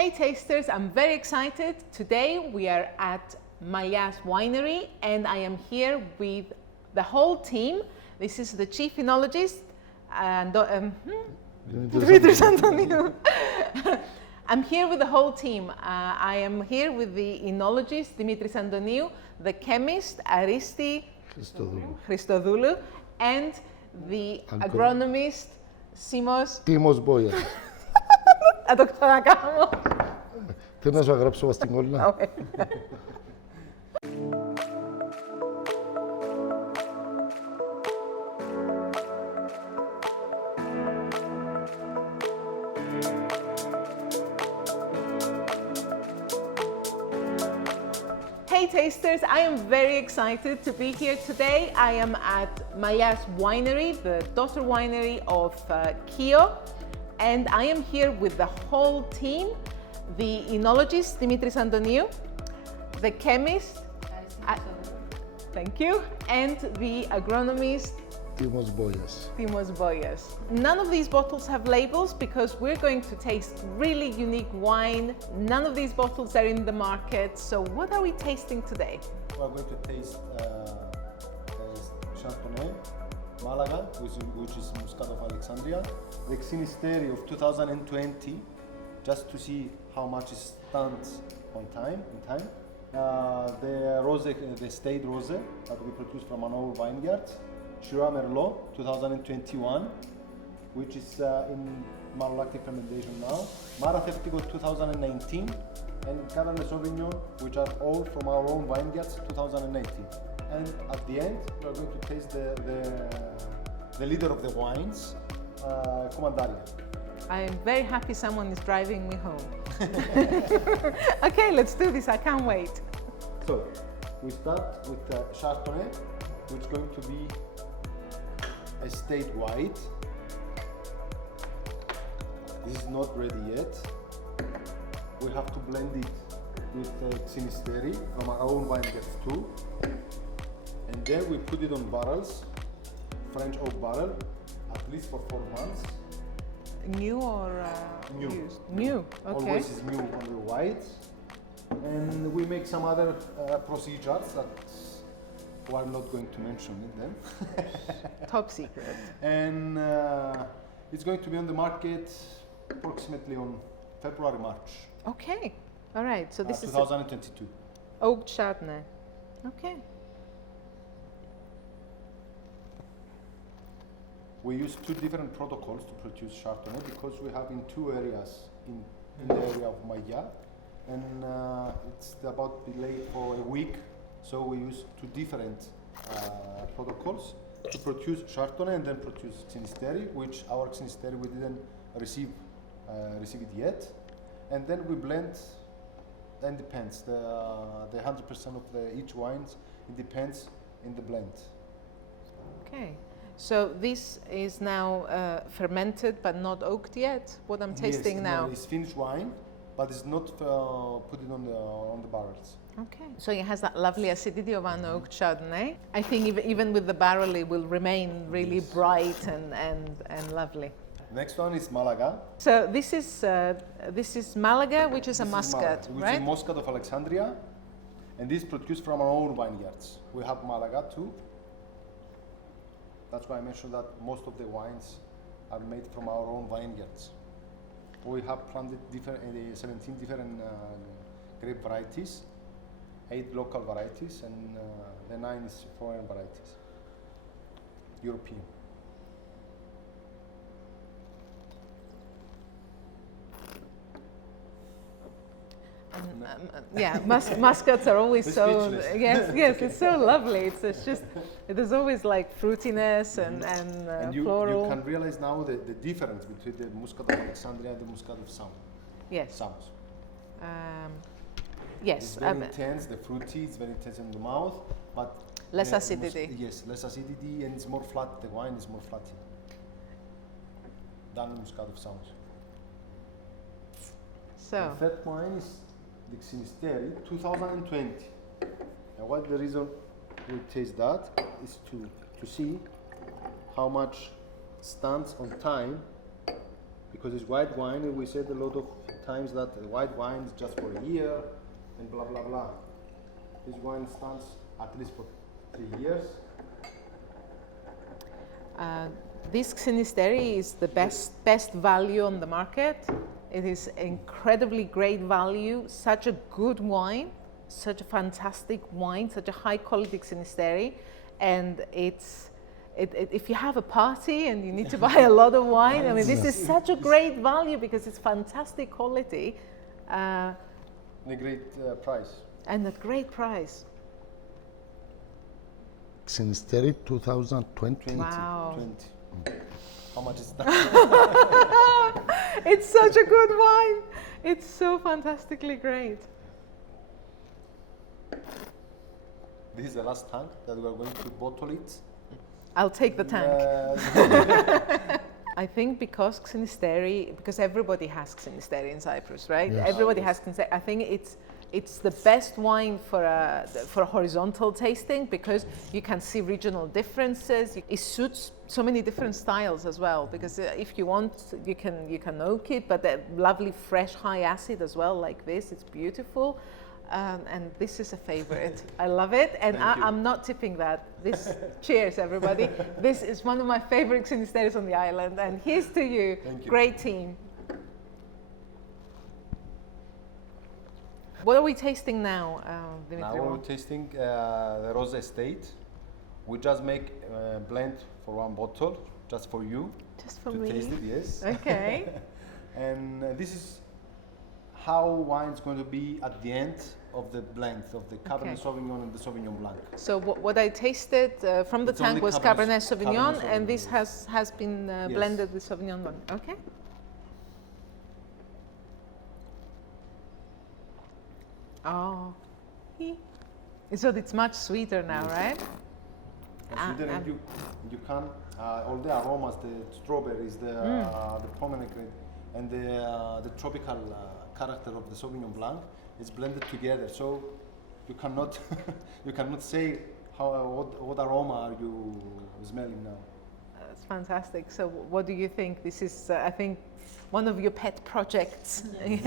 Hey tasters, I'm very excited. Today we are at Mallias Winery and I am here with the whole team. This is the chief enologist, Dimitris Antoniou. I'm here with the whole team. I am here with the enologist, Dimitris Antoniou, the chemist, Aristi Christodoulou, and the agronomist, Timos Boyas. Θα το ξανακάνω. Θέλω να σου αγράψω μας την κόλλα. Hey tasters, I am very excited to be here today. I am at Mallias Winery, the daughter winery of Kio, and I am here with the whole team, the enologist Dimitris Antoniou, the chemist, thank you, and the agronomist Timos Boyas. None of these bottles have labels because we're going to taste really unique wine. None of these bottles are in the market. So what are we tasting today? We're going to taste Chardonnay, Malaga, which is Muscat of Alexandria, the Xinisteri of 2020, just to see how much it stands in time. The rosé, the state rosé that we produce from an old vineyard. Shiraz Merlot 2021, which is in malolactic fermentation now. Maratheftiko 2019, and Cabernet Sauvignon, which are all from our own vineyards 2019. And at the end, we are going to taste the leader of the wines, Commandaria. I am very happy someone is driving me home. Okay, let's do this. I can't wait. So, we start with Chardonnay, which is going to be a state white. This is not ready yet. We have to blend it with Xinisteri from our own vineyards too. And then we put it on barrels, French oak barrel, at least for 4 months. New or New. used? New, okay. Always is new on the white. And we make some other procedures that we're not going to mention them. Top secret. And it's going to be on the market approximately on February, March. Okay, all right. So this is 2022. oak Chardonnay. Okay. We use 2 different protocols to produce Chardonnay because we have in 2 areas in the area of Mallias, and it's about delayed for a week. So we use 2 different protocols to produce Chardonnay and then produce Xinisteri, which our Xinisteri we didn't receive it yet. And then we blend, and depends, the 100% of each wines, it depends in the blend. Okay. So this is now fermented but not oaked yet. What I'm tasting yes, now. No, it's finished wine, but it's not put it on the barrels. Okay. So it has that lovely acidity of an oak Chardonnay. I think even with the barrel it will remain really bright and lovely. Next one is Malaga. So this is Malaga, which is a Muscat, Which right? is Muscat of Alexandria, and this is produced from our own vineyards. We have Malaga too. That's why I mentioned that most of the wines are made from our own vineyards. We have planted 17 different grape varieties, 8 local varieties, and the 9 is foreign varieties, European. Yeah, muscats are always so yes, it's so lovely. It's just there's always like fruitiness and floral. You can realize now the difference between the Muscat of Alexandria and the Muscat of Samos. Yes. It's very intense. The fruity is very intense in the mouth, but less acidity. Yes, less acidity, and it's more flat. The wine is more flat than Muscat of Samos. So the third wine is the Xinisteri 2020. And what the reason we taste that is to see how much stands on time, because it's white wine and we said a lot of sometimes that the white wine is just for a year and blah blah blah. This wine stands at least for 3 years. This Xynisteri is the best value on the market. It is incredibly great value, such a good wine, such a fantastic wine, such a high quality Xynisteri, and if you have a party and you need to buy a lot of wine, I mean, this is such a great value because it's fantastic quality. And a great price. And a great price. Xynisteri 2020. Wow. 20. How much is that? It's such a good wine. It's so fantastically great. This is the last tank that we are going to bottle it. I'll take the tank. I think because Xynisteri, because everybody has Xynisteri in Cyprus, right? Yes. Everybody has Xynisteri. I think it's the best wine for a horizontal tasting because you can see regional differences. It suits so many different styles as well because if you want, you can oak it, but the lovely fresh high acid as well, like this. It's beautiful. And this is a favorite. I love it, and I'm not tipping that. This, cheers, everybody. This is one of my favorite Xynisteris on the island, and here's to you. Thank you. Great team. What are we tasting now, Dimitri? Now we're tasting the rosé estate. We just make a blend for one bottle, just for you. Just for to me. taste it, yes. Okay. And this is how wine is going to be at the end of the blend of the Cabernet Sauvignon and the Sauvignon Blanc. So what I tasted from the It's tank only was Cabernet Sauvignon, Cabernet and this Sauvignon, has been Yes. blended with Sauvignon Blanc. Okay. Oh, so it's much sweeter now, right? And sweeter, and you can all the aromas, the strawberries, the pomegranate, and the tropical character of the Sauvignon Blanc is blended together. So you cannot you cannot say what aroma are you smelling now. That's fantastic. So what do you think? This is, I think, one of your pet projects. Yes.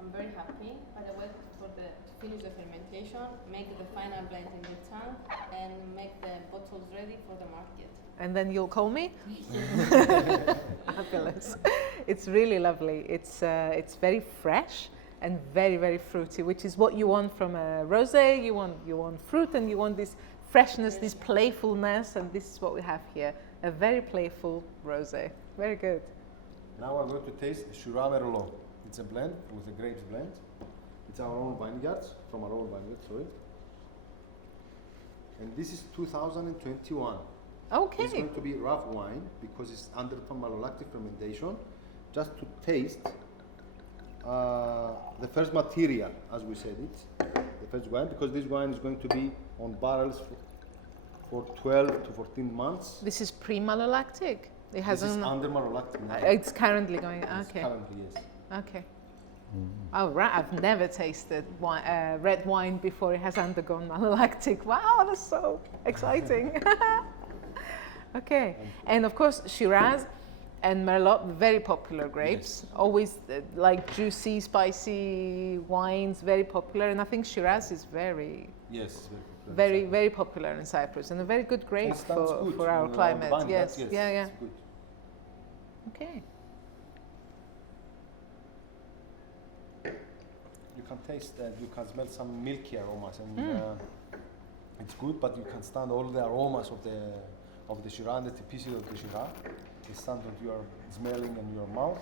I'm very happy. But I wait to finish the fermentation, make the final blend in the tank, and make the bottles ready for the market. And then you'll call me? Fabulous. It's really lovely. It's very fresh and very, very fruity, which is what you want from a rosé. You want fruit, and you want this freshness, this playfulness, and this is what we have here. A very playful rosé. Very good. Now we're going to taste Shiraz Merlot. It's a blend with a grapes blend. It's our own vineyards, from our own vineyards, sorry. And this is 2021. Okay. It's going to be rough wine because it's undergone malolactic fermentation, just to taste the first material, as we said it, the first wine, because this wine is going to be on barrels for 12 to 14 months. This is pre-malolactic. It This hasn't. is under malolactic now. It's currently going. It's Okay. currently, yes. Okay. Oh, right. I've never tasted red wine before it has undergone malolactic. Wow, that's so exciting. Okay. And of course, Shiraz and Merlot, very popular grapes. Yes. Always like juicy, spicy wines, very popular. And I think Shiraz is very, Yes. very, very popular in Cyprus, and a very good grape It stands good for our on the climate. vineyards, Yes. Yeah. Yeah. it's good. Okay. You can taste that, you can smell some milky aromas, and it's good, but you can stand all the aromas of the Shiraz, the typicity of the Shiraz. It stands on your smelling and your mouth.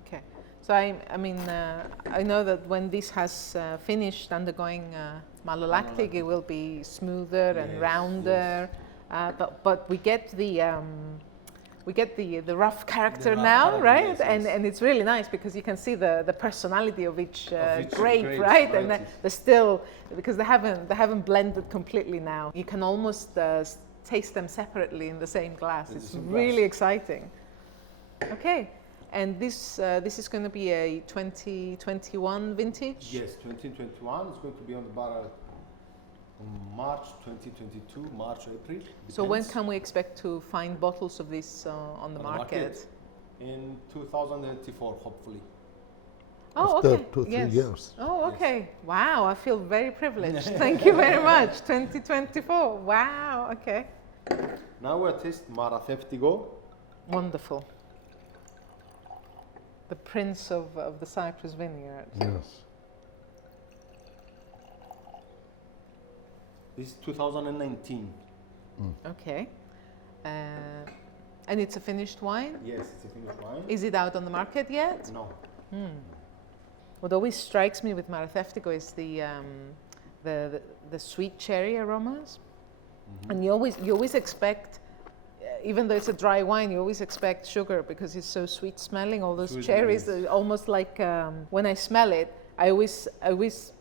Okay. So I mean, I know that when this has finished undergoing malolactic, it will be smoother and Yes, rounder. But we get the rough character rough now, character, right? yes, and yes. and it's really nice because you can see the personality of each each grape, grapes, right? And varieties. they're still, because they haven't blended completely now. You can almost taste them separately in the same glass. In the It's same really glass. exciting. Okay. And this is going to be a 2021 vintage? Yes, 2021 is going to be on the barrel in March 2022, March, April. So when depends. can we expect to find bottles of this on the market? in 2024, hopefully. Oh, After okay. 2-3 yes. years. Oh, okay. Wow, I feel very privileged. Thank you very much. 2024. Wow, okay. Now we're tasting Maratheftiko. Wonderful. The prince of the Cyprus vineyards. Yes. This is 2019. Okay. And it's a finished wine? Yes, it's a finished wine. Is it out on the market yet? No. What always strikes me with Maratheftiko is the sweet cherry aromas. And you always expect, even though it's a dry wine, you always expect sugar because it's so sweet smelling. All those Sweet, cherries, yes. almost like when I smell it, I always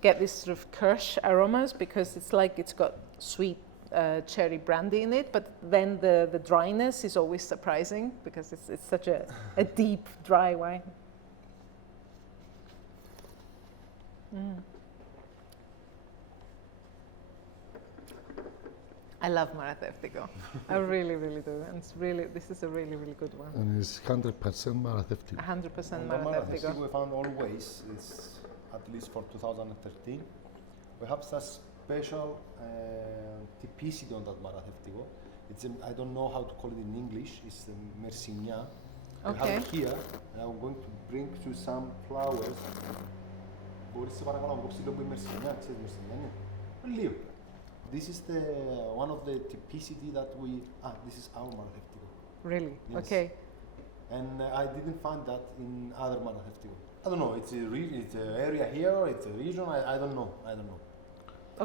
get this sort of kirsch aromas because it's like it's got sweet cherry brandy in it. But then the dryness is always surprising because it's such a deep dry wine. I love Maratheftiko. I really, really do. And this is a really, really good one. And it's 100% Maratheftiko. 100% And the Maratheftiko. we found always, it's at least for 2013, we have such special typicity on that Maratheftiko. It's I don't know how to call it in English. It's the Mersinia. We Okay. have it here, and I'm going to bring you some flowers. Μπορείς σε παρακαλώ να κόψεις λίγο η Mersinia, ξέρεις Mersinia, ναι. Λίγο. This is the one of the typicity that this is our Maratheftiko. Really? Yes. Okay. And I didn't find that in other Maratheftiko. I don't know, it's an area here, it's a region, I don't know.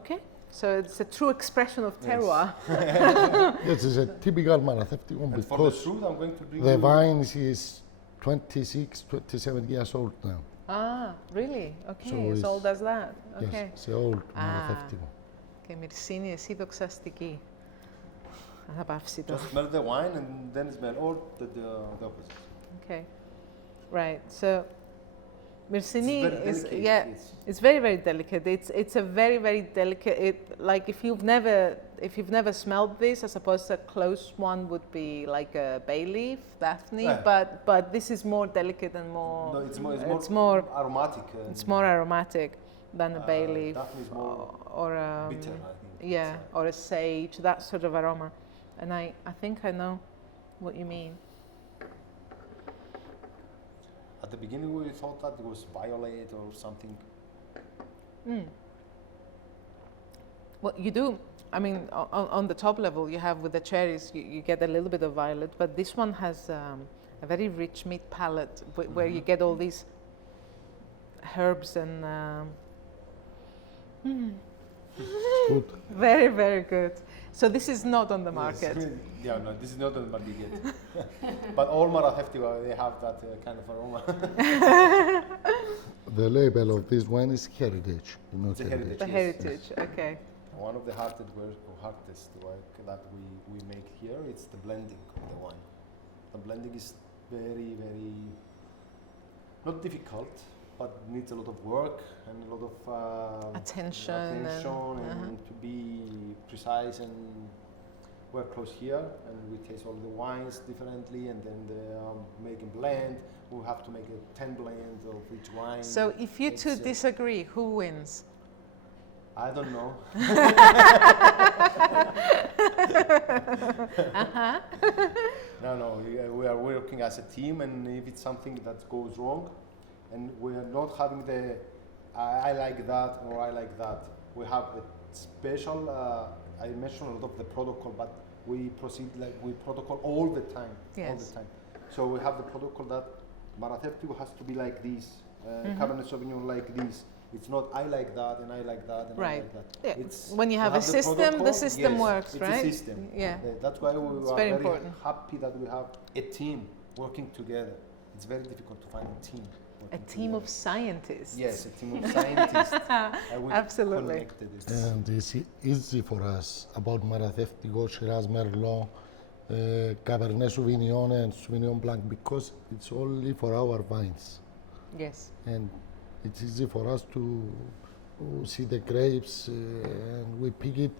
Okay. So it's a true expression of terroir. Yes, it's a typical Maratheftiko And for the because truth, I'm going to bring the you vine is 26, 27 years old now. Ah, really? Okay, So as it's- old as that. Okay. Yes, it's an old Ah. Maratheftiko. Και Μυρσίνη, εσύ δοξαστική. Θα πάψει το. just smell the wine and then smell all the opposite. Okay. Right. So Myrsini It's very is delicate, yeah, yes. it's very, very delicate. It's a very, very delicate. Like if you've never smelled this, I suppose a close one would be like a bay leaf, Daphne. Yeah. But this is more delicate and more. No, it's more aromatic. it's more aromatic than a bay leaf Daphne is more or bitter, I think. yeah, or a sage, that sort of aroma. And I think I know what you mean. At the beginning, we thought that it was violet or something. Well, you do. I mean, on the top level, you have with the cherries, you get a little bit of violet, but this one has a very rich meat palate where you get all these herbs and Good. very, very good. So this is not on the Yes. market. Yeah, no, this is not on the market yet. But all Maratheftiko, they have that kind of aroma. The label of this wine is heritage. You know, It's a heritage. The Yes. heritage, okay. One of the hardest work that we make here, it's the blending of the wine. The blending is very, very, not difficult, but needs a lot of work and a lot of Attention and to be precise. And we're close here, and we taste all the wines differently, and then make a blend. We have to make a 10 blend of each wine. So if you two It's, disagree, who wins? I don't know. No, we are working as a team, and if it's something that goes wrong, and we are not having the I like that or I like that. We have a special. I mentioned a lot of the protocol, but we proceed like we protocol all the time. All the Yes. time. So we have the protocol that Maratheftiko has to be like this, Cabernet Sauvignon like this. It's not I like that and I like that and I Right. like that. Yeah. It's, When you have a the system, the protocol, system yes, works, it's right? a system. Yeah. That's why we It's are very very important. happy that we have a team working together. It's very difficult to find a team. A working team of together. scientists. Yes, a team of scientists. We Absolutely. connected. It's And it's easy for us about Maratheftiko, Shiraz, Merlot, Cabernet Sauvignon and Sauvignon Blanc because it's only for our vines. Yes. And it's easy for us to see the grapes and we pick it.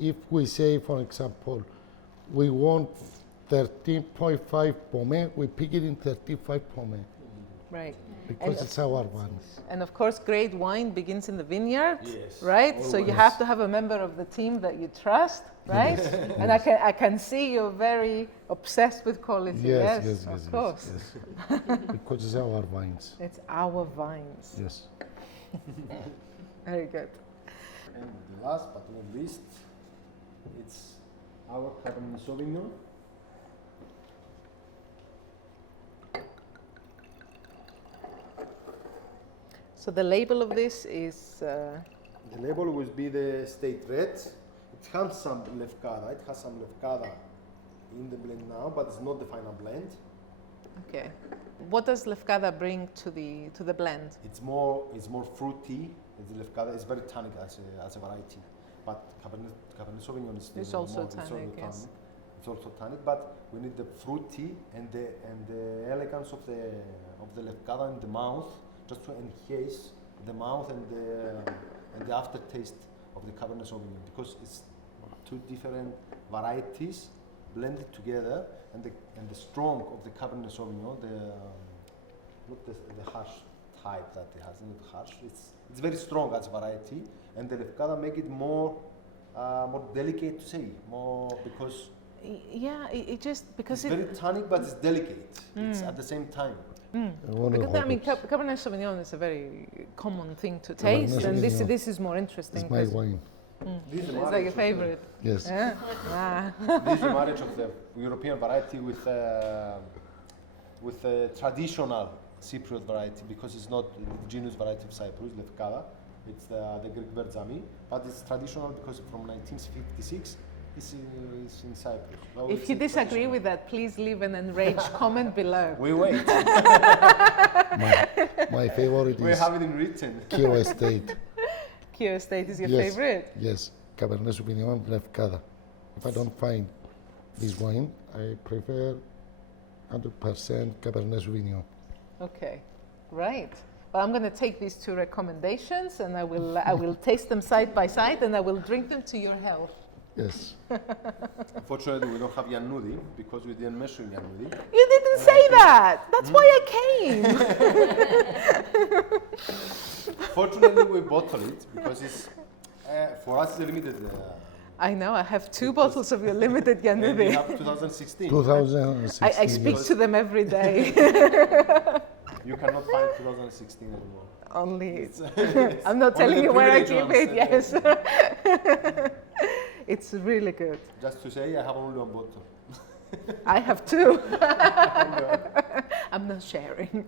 If we say, for example, we want 13.5 Pomé, we pick it in 35 Pomé Right. because it's our ones. And of course, great wine begins in the vineyard, Yes, right? So you always. have to have a member of the team that you trust, right? And I can see you're very obsessed with quality. Yes, Of course. yes. Because it's our wines. It's our vines. Yes. Very good. And the last but not least, it's our Cabernet Sauvignon. So the label of this is The label will be the state red. It has some lefkada. It has some lefkada in the blend now, but it's not the final blend. okay. What does Lefkada bring to the blend? It's more fruity. It's lefkada. It's very tannic as a variety, but Cabernet Sauvignon is It's the also more- tannic, yes. It's also tannic, but we need the fruity and the elegance of the lefkada in the mouth, just to enhance the mouth and the aftertaste of the Cabernet Sauvignon, because it's two different varieties blended together, and the strong of the Cabernet Sauvignon, not the harsh type that it has, not harsh. It's very strong as variety, and the lefkada make it more delicate to say, more because Yeah, it just because it's very tannic, but it's delicate. It's at the same time. because I mean Cabernet Sauvignon is a very common thing to taste, and Sauvignon this is more interesting. It's my 'cause wine. This is the it's like marriage your favorite. Yes. Yeah. Ah. This is the marriage of the European variety with the traditional Cypriot variety, because it's not the indigenous variety of Cyprus, Lefkada. It's the Greek Berzami, but it's traditional because from 1956 it's in Cyprus. Now If it's you a disagree traditional. with that, please leave an enraged comment below. We wait. My favorite We is have it in written. Kio Estate. Kio Estate is your Yes. favorite. Yes, Cabernet Sauvignon Lefkada. If I don't find this wine, I prefer 100% Cabernet Sauvignon. Okay, right. Well, I'm going to take these two recommendations, and I will taste them side by side, and I will drink them to your health. Yes. Unfortunately, we don't have Yannudi because we didn't mention Yannudi. You didn't say that. That's why I came. Fortunately, we bottle it because it's for us it's a limited. I know. I have two bottles of your limited And we Yannivi. have 2016. 2016. I speak yes. to them every day. You cannot find 2016 anymore. Only. It's I'm not only telling the you where I privileged keep ones. it. Yes. It's really good. Just to say, I have only one bottle. I have two. I'm not sharing.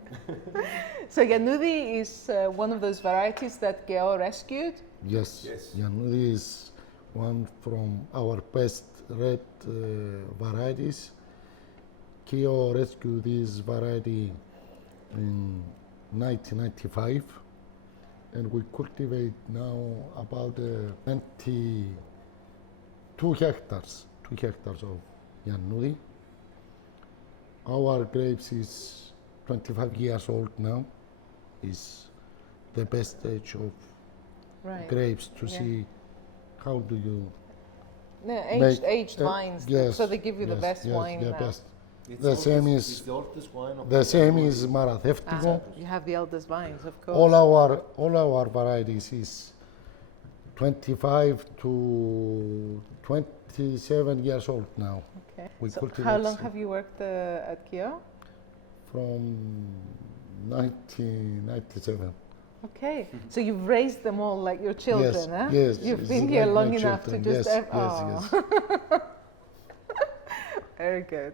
So Yannudi is one of those varieties that Geo rescued. Yes. Yes. Yannudi is one from our best red varieties. Kio rescued this variety in 1995, and we cultivate now about 22 hectares of Yannudi. Our grapes is 25 years old now. Is the best age of Right. grapes to Yeah. see how do you No, make aged vines. yes, So they give you the yes, best yes, wine the now. best. It's The same oldest- is- it's the oldest wine of The same world. is Maratheftiko. You have the eldest vines, of course. All our varieties is 25 to 27 years old now. Okay. We So cultivate how long some- have you worked at Kio? From 1997. Okay. So you've raised them all like your children, huh? yes, You've it's been here like long my enough children. to just. Yes, Aw. yes. Very good.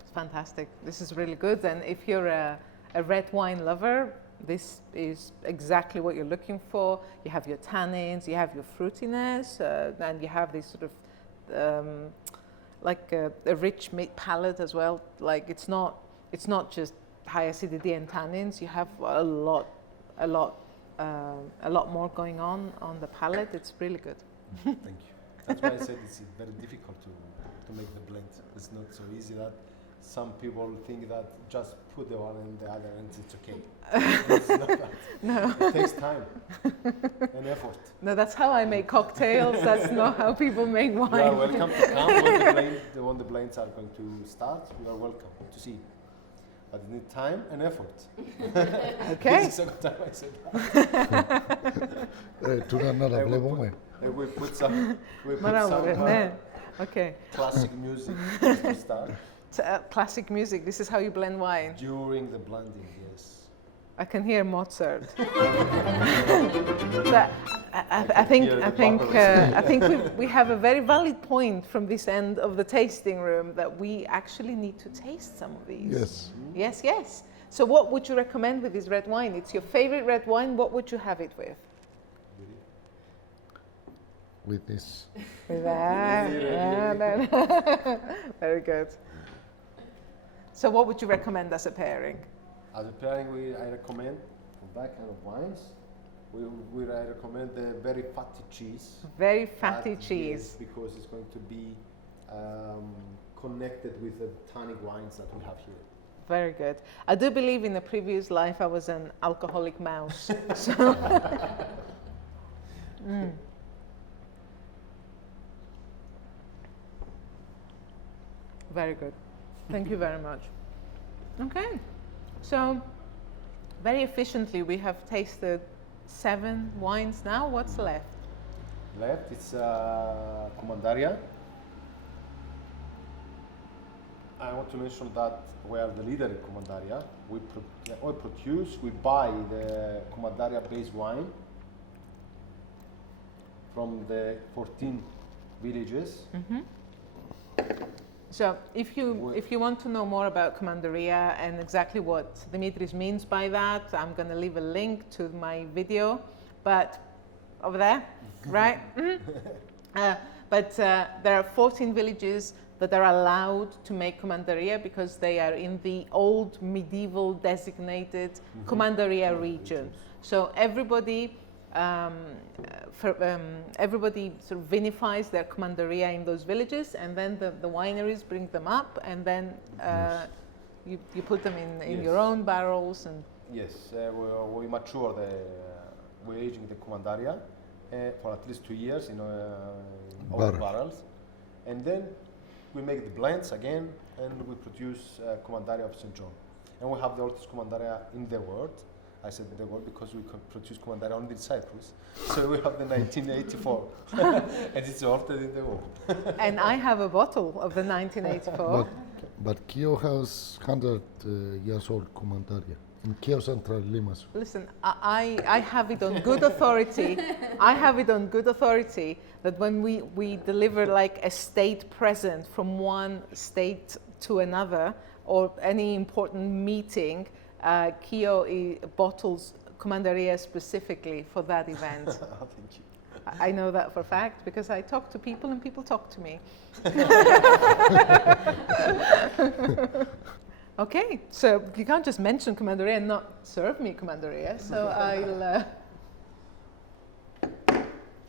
It's fantastic. This is really good. And if you're a red wine lover, this is exactly what you're looking for. You have your tannins, you have your fruitiness, and you have this sort of like a rich palate as well. Like it's not just high acidity and tannins. You have a lot more going on the palate. It's really good. Thank you. That's why I said it's very difficult to make the blend. It's not so easy that some people think that just put the one and the other and it's okay. It's not that. No. It takes time and effort. No, that's how I make cocktails. That's not how people make wine. You are welcome to come when the blends are going to start. You are welcome to see. But it needs time and effort. Okay. This is the second time I said that. Τούτα να τα βλέπουμε. We put some Ναι. Okay. classic music to start. Classic music. This is how you blend wine. During the blending, yes. I can hear Mozart. So I think we have a very valid point from this end of the tasting room that we actually need to taste some of these. Yes. Yes, yes. So what would you recommend with this red wine? It's your favorite red wine. What would you have it with? With this. With that. Very good. So what would you recommend as a pairing? As a pairing, I recommend for that kind of wines, I recommend the very fatty cheese. Very fatty That cheese. is because it's going to be connected with the tannic wines that we have here. Very good. I do believe in a previous life I was an alcoholic mouse. So Very good. Thank you very much. Okay. So very efficiently we have tasted 7 wines now. What's left? Left, it's Commandaria. I want to mention that we are the leader in Commandaria. We buy the Commandaria-based wine from the 14 villages. Mm-hmm. So if you want to know more about Commandaria and exactly what Dimitris means by that, I'm going to leave a link to my video, but over there, right? But there are 14 villages that are allowed to make Commandaria because they are in the old medieval designated Commandaria region. So everybody sort of vinifies their Commandaria in those villages, and then the wineries bring them up, and then you put them in your own barrels. And yes, we mature we're aging the Commandaria for at least 2 years in old barrels, and then we make the blends again, and we produce Commandaria of St John, and we have the oldest Commandaria in the world. I said the world because we can produce Commandaria only in Cyprus. So we have the 1984, and it's older in the world. And I have a bottle of the 1984. But Kio has 100 years old Commandaria in Kio Central Limassol. Listen, I have it on good authority. I have it on good authority that when we deliver like a state present from one state to another, or any important meeting, Kio bottles Commandaria specifically for that event. Thank you. I know that for a fact because I talk to people and people talk to me. Okay, so you can't just mention Commandaria and not serve me Commandaria, so I'll...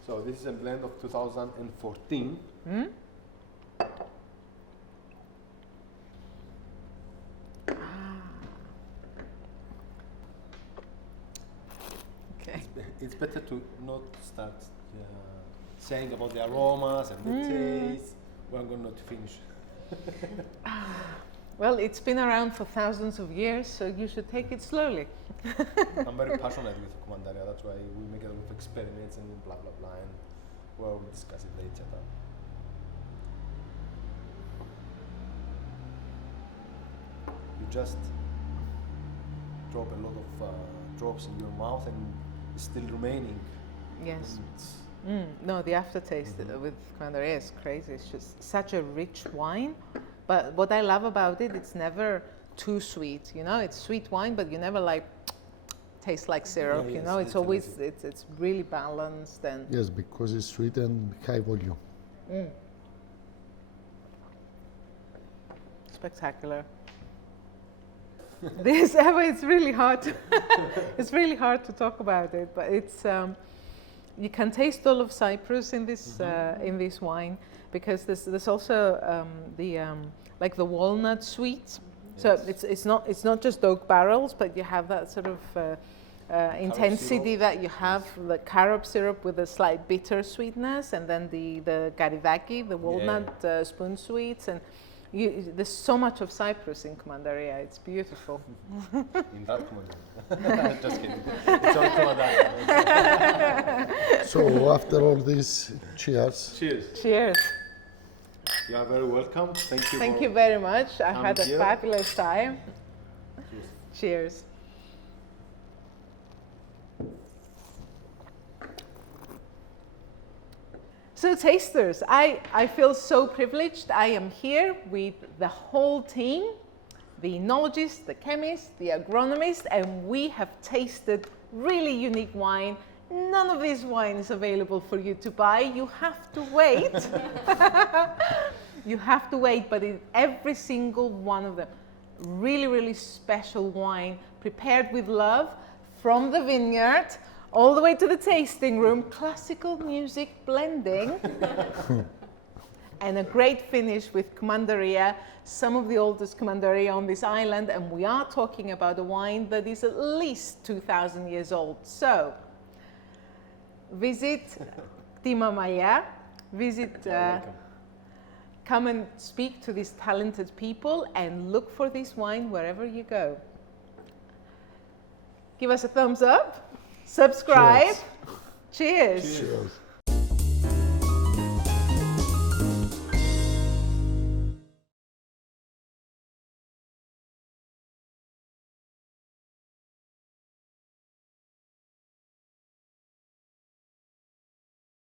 So this is a blend of 2014. Okay. It's better to not start saying about the aromas and the taste. We're going not to finish. Well, it's been around for thousands of years, so you should take it slowly. I'm very passionate with Commandaria, that's why we make a lot of experiments and blah blah blah, and we'll discuss it later. You just drop a lot of drops in your mouth and it's still remaining. Yes. No, the aftertaste with Commandaria is crazy. It's just such a rich wine. But what I love about it, it's never too sweet. You know, it's sweet wine, but you never like taste like syrup. Yeah, you yes, know, it's always definitely. it's really balanced and Yes, because it's sweet and high volume. spectacular. It's really hard. It's really hard to talk about it, but it's you can taste all of Cyprus in this wine, because there's also like the walnut sweet. So it's not just oak barrels, but you have that sort of intensity that you have the carob syrup with a slight bitter sweetness, and then the garidaki, the walnut spoon sweets, and there's so much of Cyprus in Commandaria. It's beautiful. In that Commandaria. Just kidding. It's all Commandaria. So after all this, cheers. Cheers. Cheers. You are very welcome. Thank you. Thank you very much. I had a here. fabulous time. Cheers. So tasters, I feel so privileged. I am here with the whole team, the enologist, the chemist, the agronomist, and we have tasted really unique wine. None of this wine is available for you to buy. You have to wait. You have to wait, but in every single one of them, really, really special wine, prepared with love from the vineyard, all the way to the tasting room, classical music blending, and a great finish with Commandaria, some of the oldest Commandaria on this island, and we are talking about a wine that is at least 2,000 years old. So, visit Tima Maya, come and speak to these talented people, and look for this wine wherever you go. Give us a thumbs up. Subscribe. Cheers. Cheers.